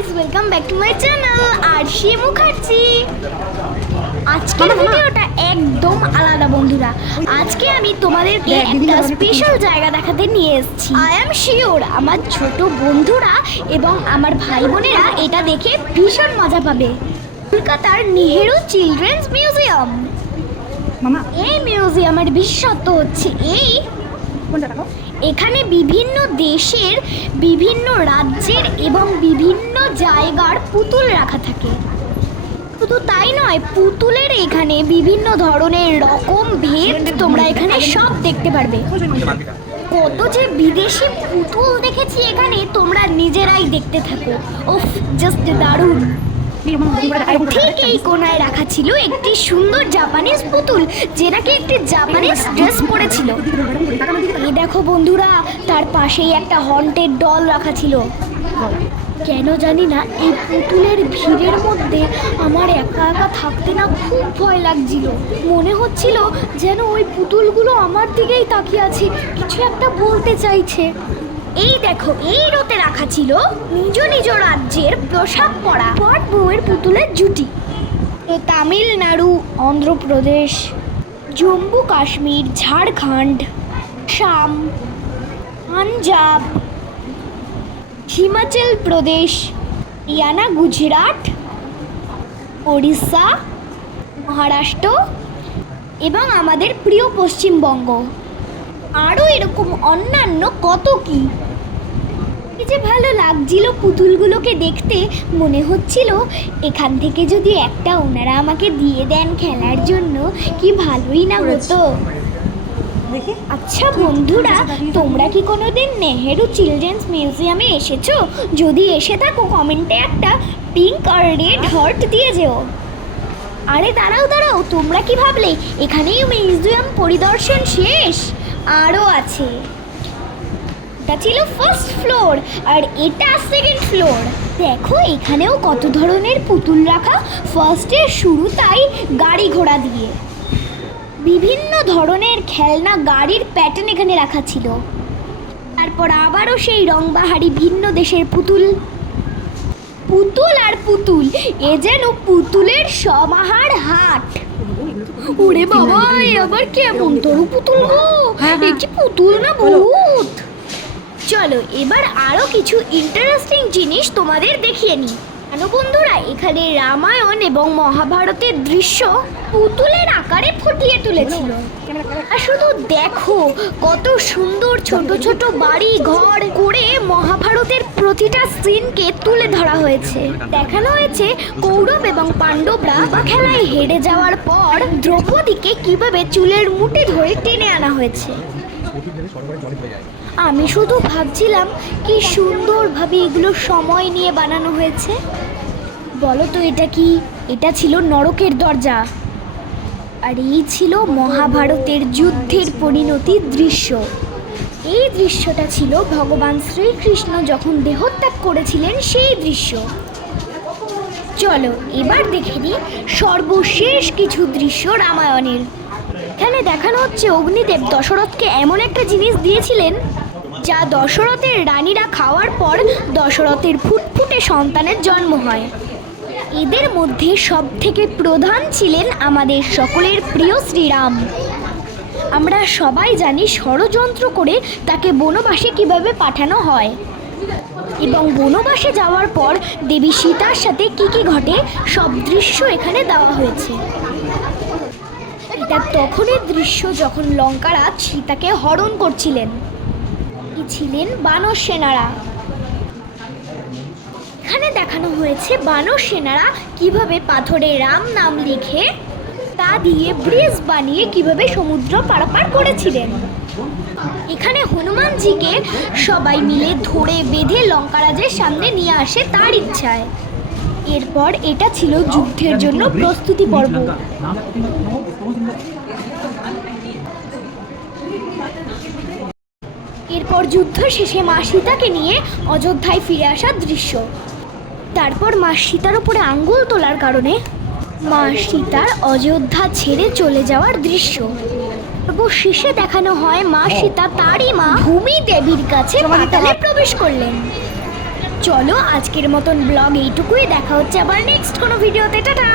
Guys, welcome back to my channel Arshi Mukherjee. আজকের ভিডিওটা একদম আলাদা বন্ধুরা। আজকে আমি তোমাদেরকে একটা স্পেশাল জায়গা দেখাতে নিয়ে এসেছি। আই এম শিওর আমার ছোট বন্ধুরা এবং আমার ভাই বোনেরা এটা দেখে ভীষণ মজা পাবে। কলকাতার নেহেরু চিলড্রেন্স মিউজিয়াম। এই মিউজিয়ামের বিশেষত্ব হচ্ছে এখানে বিভিন্ন দেশের, বিভিন্ন রাজ্যের এবং বিভিন্ন জায়গার পুতুল রাখা থাকে। শুধু তাই নয়, পুতুলের এখানে বিভিন্ন ধরনের রকম ভেদ তোমরা এখানে সব দেখতে পারবে। কত যে বিদেশি পুতুল দেখেছি এখানে, তোমরা নিজেরাই দেখতে থাকো। ওফ, জাস্ট দারুণ। ঠিক এই কোনায় রাখা ছিল একটি সুন্দর জাপানিজ পুতুল, যে নাকি একটি জাপানিজ ড্রেস পরেছিল। এই দেখো বন্ধুরা, তার পাশেই একটা হন্টেড ডল রাখা ছিল। কেন জানি না এই পুতুলের ভিড়ের মধ্যে আমার একা একা থাকতে না খুব ভয় লাগছিল। মনে হচ্ছিল যেন ওই পুতুলগুলো আমার দিকেই তাকিয়ে আছে, কিছু একটা বলতে চাইছে। এই দেখো, এই রোতে রাখা ছিল নিজ নিজ রাজ্যের পোশাক পরা বট বউয়ের পুতুলের জুটি। তামিলনাড়ু, অন্ধ্রপ্রদেশ, জম্মু কাশ্মীর, ঝাড়খণ্ড, আসাম, পাঞ্জাব, হিমাচল প্রদেশ, হরিয়ানা, গুজরাট, ওড়িশা, মহারাষ্ট্র এবং আমাদের প্রিয় পশ্চিমবঙ্গ। আরও এরকম অন্যান্য কত কি যে ভালো লাগছিল পুতুলগুলোকে দেখতে। মনে হচ্ছিল এখান থেকে যদি একটা ওনারা আমাকে দিয়ে দেন খেলার জন্য, কি ভালোই না হতো। আচ্ছা বন্ধুরা, তোমরা কি কোনোদিন নেহেরু চিলড্রেন্স মিউজিয়ামে এসেছো? যদি এসে থাকো, কমেন্টে একটা পিঙ্ক আর রেড হার্ট দিয়ে যেও। আরে দাঁড়াও, তোমরা কি ভাবলে এখানেই মিউজিয়াম পরিদর্শন শেষ? আরও আছে। এটা ছিল ফার্স্ট ফ্লোর আর এটা সেকেন্ড ফ্লোর। দেখো এখানেও কত ধরনের পুতুল রাখা। ফার্স্টের শুরু তাই গাড়ি ঘোড়া দিয়ে। বিভিন্ন ধরনের খেলনা গাড়ির প্যাটার্ন এখানে রাখা ছিল। তারপর আবারও সেই রংবাহারি ভিন্ন দেশের পুতুল। পুতুল আর পুতুল, এ যেন পুতুলের সমাহার হাট। ওরে বাবা, আবার কেমন তরু পুতুল গো! এ কি পুতুল না ভূত? চলো এবার আরো কিছু ইন্টারেস্টিং জিনিস তোমাদের দেখিয়ে নিই। কেন বন্ধুরা, এখানে রামায়ণ এবং মহাভারতের দৃশ্য পুতুলের আকারে ফুটিয়ে তুলেছিল। আর শুধু দেখো কত সুন্দর ছোট ছোট বাড়ি ঘর করে মহাভারতের প্রতিটা সিনকে তুলে ধরা হয়েছে। দেখানো হয়েছে কৌরব এবং পাণ্ডবরা খেলায় হেরে যাওয়ার পর দ্রৌপদীকে কিভাবে চুলের মুঠি ধরে টেনে আনা হয়েছে। আমি শুধু ভাবছিলাম কি সুন্দরভাবে এগুলো সময় নিয়ে বানানো হয়েছে। বলো তো এটা কি? এটা ছিল নরকের দরজা। আর এই ছিল মহাভারতের যুদ্ধের পরিণতির দৃশ্য। এই দৃশ্যটা ছিল ভগবান শ্রীকৃষ্ণ যখন দেহত্যাগ করেছিলেন সেই দৃশ্য। চলো এবার দেখে নিই সর্বশেষ কিছু দৃশ্য রামায়ণের। এখানে দেখানো হচ্ছে অগ্নিদেব দশরথকে এমন একটা জিনিস দিয়েছিলেন যা দশরথের রানীরা খাওয়ার পর দশরথের ফুটফুটে সন্তানের জন্ম হয়। এদের মধ্যে সব থেকে প্রধান ছিলেন আমাদের সকলের প্রিয় শ্রীরাম। আমরা সবাই জানি ষড়যন্ত্র করে তাকে বনবাসে কিভাবে পাঠানো হয় এবং বনবাসে যাওয়ার পর দেবী সীতার সাথে কি কি ঘটে সব দৃশ্য এখানে দেওয়া হয়েছে। এটা তখনের দৃশ্য যখন লঙ্কারাজ সীতাকে হরণ করছিলেন। ছিলেন বানর সেনারা। এখানে দেখানো হয়েছে বানর সেনারা কিভাবে পাথরে রাম নাম লিখে তা দিয়ে ব্রিজ বানিয়ে কিভাবে সমুদ্র পারাপার করেছিলেন। এখানে হনুমানজিকে সবাই মিলে ধরে বেঁধে লঙ্কারাজের সামনে নিয়ে আসে তার ইচ্ছায়। এরপর এটা ছিল যুদ্ধের জন্য প্রস্তুতি পর্ব। এরপর যুদ্ধ শেষে মা সীতাকে নিয়ে অযোধ্যায় ফিরে আসার দৃশ্য। তারপর মা সীতার উপরে আঙ্গুল তোলার কারণে মা সীতার অযোধ্যা ছেড়ে চলে যাওয়ার দৃশ্য। শেষে দেখানো হয় মা সীতা তারই মা ভূমি দেবীর কাছে পাতালে প্রবেশ করলেন। চলো আজকের মতন ব্লগ এইটুকুই, দেখা হচ্ছে আবার নেক্সট কোনো ভিডিওতে, টাটা।